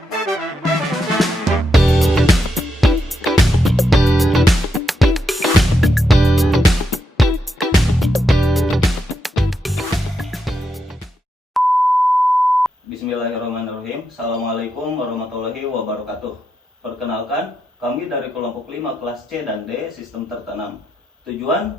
Bismillahirrahmanirrahim. Assalamualaikum warahmatullahi wabarakatuh. Perkenalkan, kami dari kelompok 5 kelas C dan D sistem tertanam. Tujuan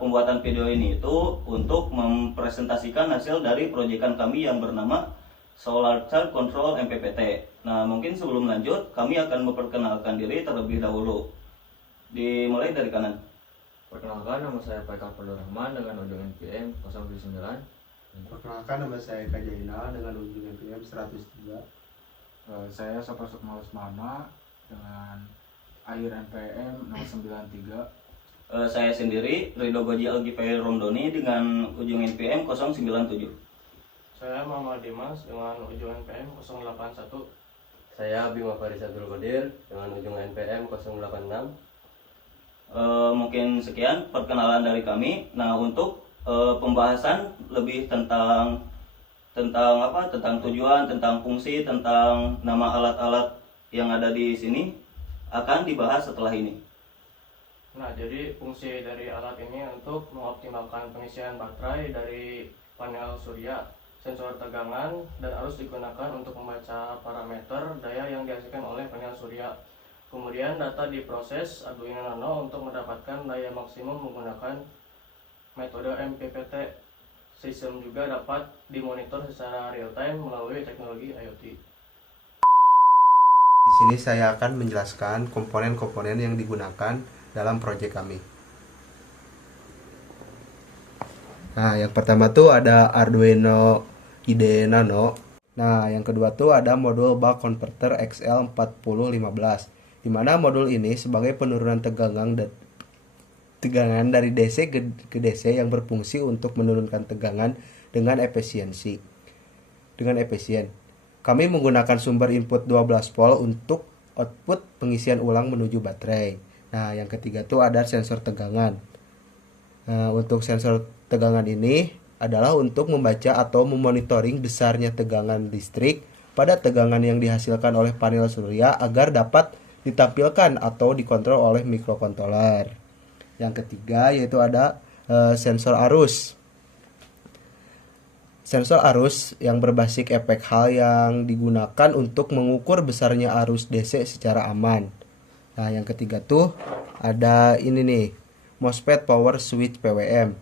pembuatan video ini itu untuk mempresentasikan hasil dari proyekan kami yang bernama Solar Charge Control MPPT. Nah, mungkin sebelum lanjut, kami akan memperkenalkan diri terlebih dahulu. Dimulai dari kanan. Perkenalkan, nama saya Faikal Fadlur Rahman dengan ujung NPM 079. Perkenalkan, nama saya Eka Jainal dengan ujung NPM 103. Saya Sapa Sukma Usmana dengan akhir NPM 093. Saya sendiri Ridho Goji Algifai Romdoni dengan ujung NPM 097. Saya Muhammad Dimas dengan ujung NPM 081. Saya Bima Farizadul Qadir dengan ujung NPM 086. Mungkin sekian perkenalan dari kami. Nah, untuk pembahasan lebih tentang tujuan, tentang fungsi, tentang nama alat-alat yang ada di sini akan dibahas setelah ini. Nah, jadi fungsi dari alat ini untuk mengoptimalkan pengisian baterai dari panel surya, sensor tegangan, dan harus digunakan untuk membaca parameter daya yang dihasilkan oleh panel surya. Kemudian data diproses Arduino Nano untuk mendapatkan daya maksimum menggunakan metode MPPT. Sistem juga dapat dimonitor secara real time melalui teknologi IoT. Di sini saya akan menjelaskan komponen-komponen yang digunakan dalam proyek kami. Nah, yang pertama tuh ada Arduino IDE Nano. Nah, yang kedua tuh ada modul buck converter XL4015, di mana modul ini sebagai penurunan tegangan dari DC ke DC yang berfungsi untuk menurunkan tegangan dengan efisien. Kami menggunakan sumber input 12 volt untuk output pengisian ulang menuju baterai. Nah, yang ketiga tuh ada sensor tegangan. Nah, untuk sensor tegangan ini adalah untuk membaca atau memonitoring besarnya tegangan listrik pada tegangan yang dihasilkan oleh panel surya agar dapat ditampilkan atau dikontrol oleh microcontroller. Yang ketiga yaitu ada sensor arus. Sensor arus yang berbasis efek Hall yang digunakan untuk mengukur besarnya arus DC secara aman. Nah, yang ketiga tuh ada ini nih, MOSFET Power Switch PWM.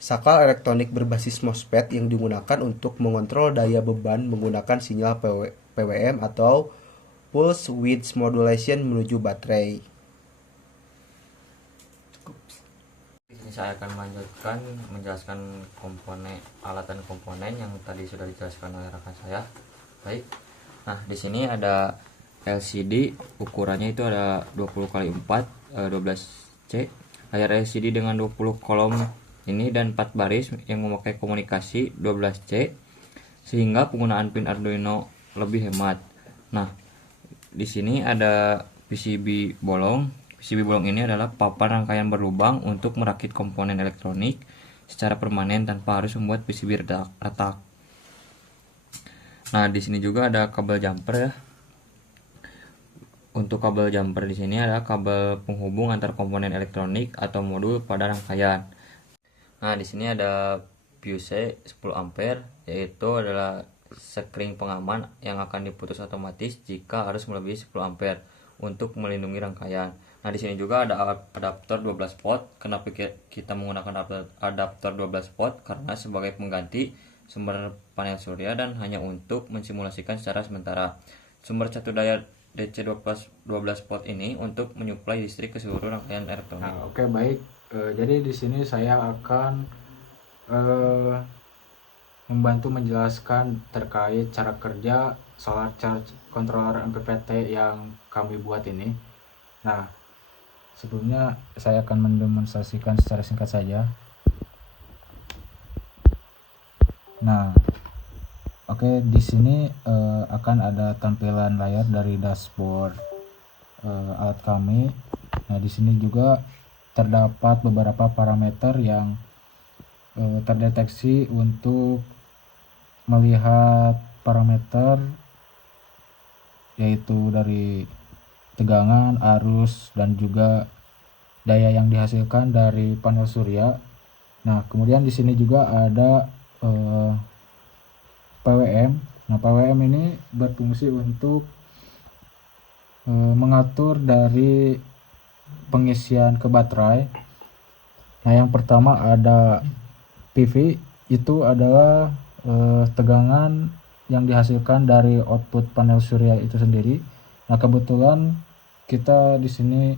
Saklar elektronik berbasis MOSFET yang digunakan untuk mengontrol daya beban menggunakan sinyal PWM atau Pulse Width Modulation menuju baterai. Saya akan menjelaskan komponen alat dan komponen yang tadi sudah dijelaskan oleh rekan saya. Baik. Nah, di sini ada LCD, ukurannya itu ada 20x4 12C. Layar LCD dengan 20 kolom ini dan 4 baris yang memakai komunikasi 12C sehingga penggunaan pin Arduino lebih hemat. Nah, di sini ada PCB bolong. PCB bolong ini adalah papan rangkaian berlubang untuk merakit komponen elektronik secara permanen tanpa harus membuat PCB retak. Nah, di sini juga ada kabel jumper ya. Untuk kabel jumper di sini ada kabel penghubung antar komponen elektronik atau modul pada rangkaian. Nah, di sini ada fuse 10 ampere, yaitu adalah sekring pengaman yang akan diputus otomatis jika harus melebihi 10 ampere untuk melindungi rangkaian. Nah, di sini juga ada adaptor 12 volt. Kenapa kita menggunakan adaptor 12 volt? Karena sebagai pengganti sumber panel surya dan hanya untuk mensimulasikan secara sementara. Sumber satu daya DC 12 volt ini untuk menyuplai listrik ke seluruh rangkaian elektronik. Nah, oke, baik. Jadi di sini saya akan membantu menjelaskan terkait cara kerja Solar Charge Controller MPPT yang kami buat ini. Nah, sebelumnya saya akan mendemonstrasikan secara singkat saja. Nah, oke, di sini akan ada tampilan layar dari dashboard alat kami. Nah, di sini juga terdapat beberapa parameter yang terdeteksi untuk melihat parameter yaitu dari tegangan, arus, dan juga daya yang dihasilkan dari panel surya. Nah, kemudian di sini juga ada PWM. Nah, PWM ini berfungsi untuk mengatur dari pengisian ke baterai. Nah, yang pertama ada PV, itu adalah tegangan yang dihasilkan dari output panel surya itu sendiri. Nah, kebetulan kita di sini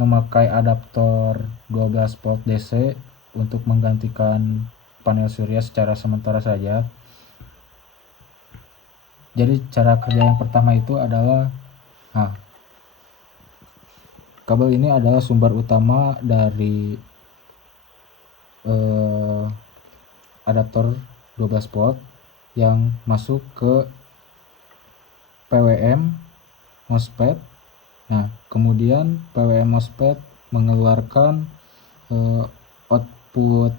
memakai adaptor 12 volt DC untuk menggantikan panel surya secara sementara saja. Jadi cara kerja yang pertama itu adalah kabel ini adalah sumber utama dari adaptor 12 volt yang masuk ke PWM MOSFET. Nah, kemudian PWM MOSFET mengeluarkan output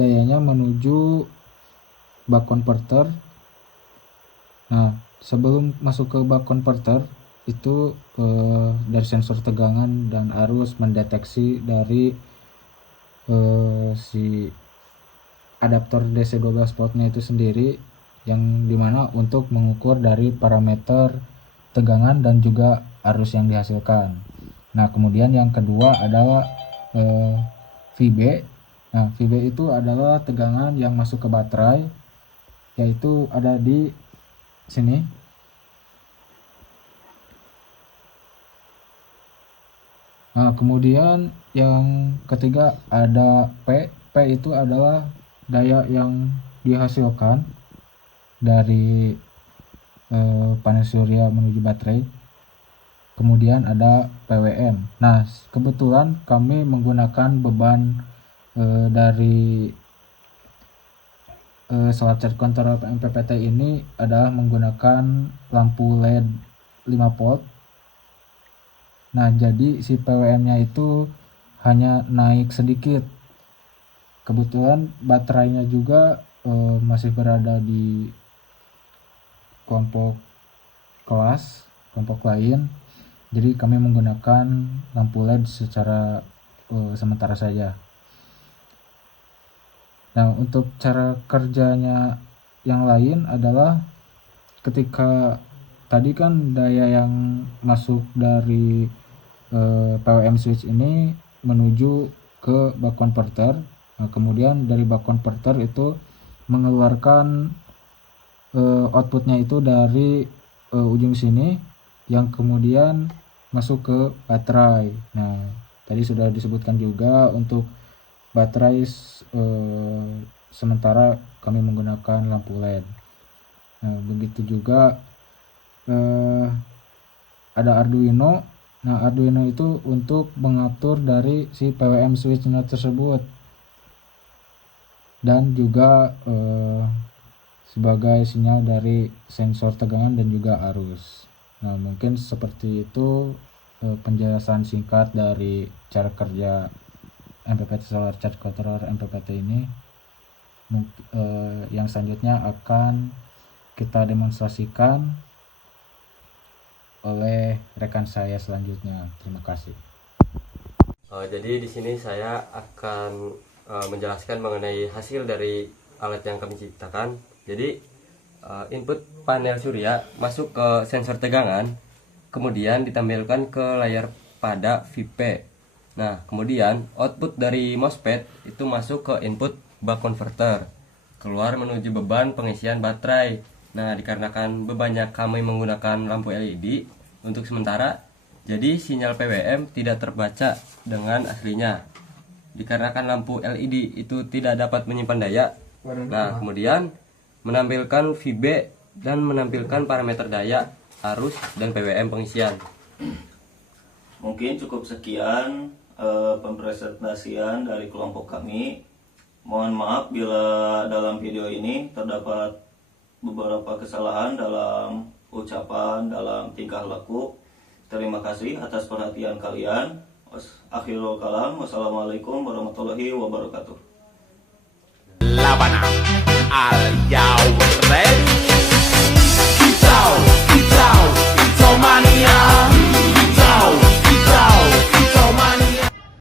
dayanya menuju buck converter. Nah, sebelum masuk ke buck converter itu dari sensor tegangan dan arus mendeteksi dari si adaptor DC 12 voltnya itu sendiri, yang dimana untuk mengukur dari parameter tegangan dan juga arus yang dihasilkan. Nah, kemudian yang kedua adalah VB. Nah, VB itu adalah tegangan yang masuk ke baterai, yaitu ada di sini. Nah, kemudian yang ketiga ada P. P itu adalah daya yang dihasilkan dari panel surya menuju baterai. Kemudian ada PWM. Nah, kebetulan kami menggunakan beban dari solar charge controller MPPT ini adalah menggunakan lampu LED 5 volt. Nah, jadi si PWM-nya itu hanya naik sedikit. Kebetulan baterainya juga masih berada di kelompok lain. Jadi kami menggunakan lampu LED secara sementara saja. Nah, untuk cara kerjanya yang lain adalah ketika tadi kan daya yang masuk dari PWM switch ini menuju ke buck converter. Nah, kemudian dari buck converter itu mengeluarkan outputnya itu dari ujung sini, yang kemudian masuk ke baterai. Nah, tadi sudah disebutkan juga untuk baterai sementara kami menggunakan lampu LED. Nah, begitu juga ada Arduino. Nah, Arduino itu untuk mengatur dari si PWM switch-nya tersebut, dan juga sebagai sinyal dari sensor tegangan dan juga arus. Nah, mungkin seperti itu penjelasan singkat dari cara kerja MPPT Solar Charge Controller MPPT ini. Yang selanjutnya akan kita demonstrasikan oleh rekan saya selanjutnya. Terima kasih. Jadi di sini saya akan menjelaskan mengenai hasil dari alat yang kami ciptakan. Jadi input panel surya masuk ke sensor tegangan, kemudian ditampilkan ke layar pada VP. Nah, kemudian output dari MOSFET itu masuk ke input buck converter, keluar menuju beban pengisian baterai. Nah, dikarenakan bebannya kami menggunakan lampu LED untuk sementara, jadi sinyal PWM tidak terbaca dengan aslinya. Dikarenakan lampu LED itu tidak dapat menyimpan daya. Nah, kemudian menampilkan VB dan menampilkan parameter daya, arus, dan PWM pengisian. Mungkin cukup sekian pempresentasian dari kelompok kami. Mohon maaf bila dalam video ini terdapat beberapa kesalahan dalam ucapan, dalam tingkah laku. Terima kasih atas perhatian kalian. Akhirul kalam. Wassalamualaikum warahmatullahi wabarakatuh. Labana al Yaw ready.